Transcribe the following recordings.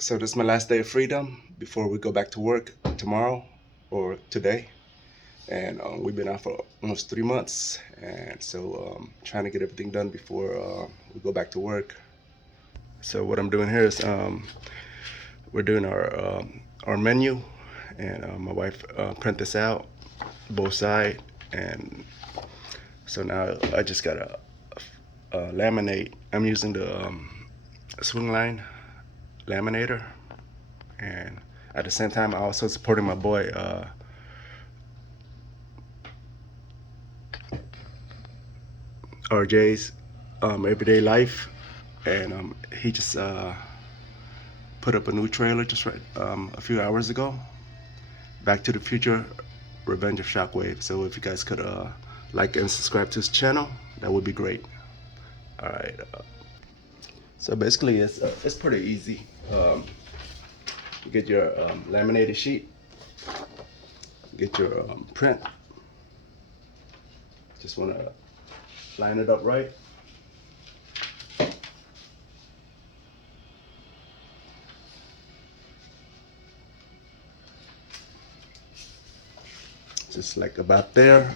So this is my last day of freedom before we go back to work tomorrow or today. And we've been out for almost 3 months, and so trying to get everything done before we go back to work. So what I'm doing here is we're doing our menu, and my wife print this out both sides, and so now I just gotta laminate. I'm using the Swingline laminator, and at the same time, I also supporting my boy RJ's everyday life, and he just put up a new trailer just right a few hours ago. Back to the Future, Revenge of Shockwave. So if you guys could like and subscribe to his channel, that would be great. All right. So basically, it's pretty easy. You get your laminated sheet, get your print. Just want to line it up right. Just like about there.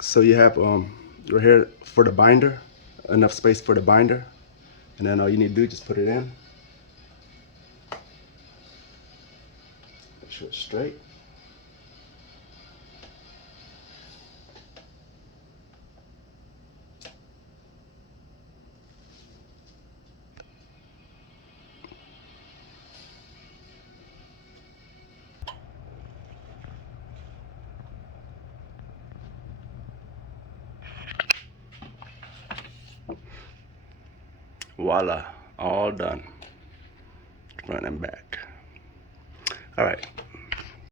So you have right here for the binder, enough space for the binder, and then all you need to do is just put it in. Make sure it's straight. Voila, all done, front and back. All right.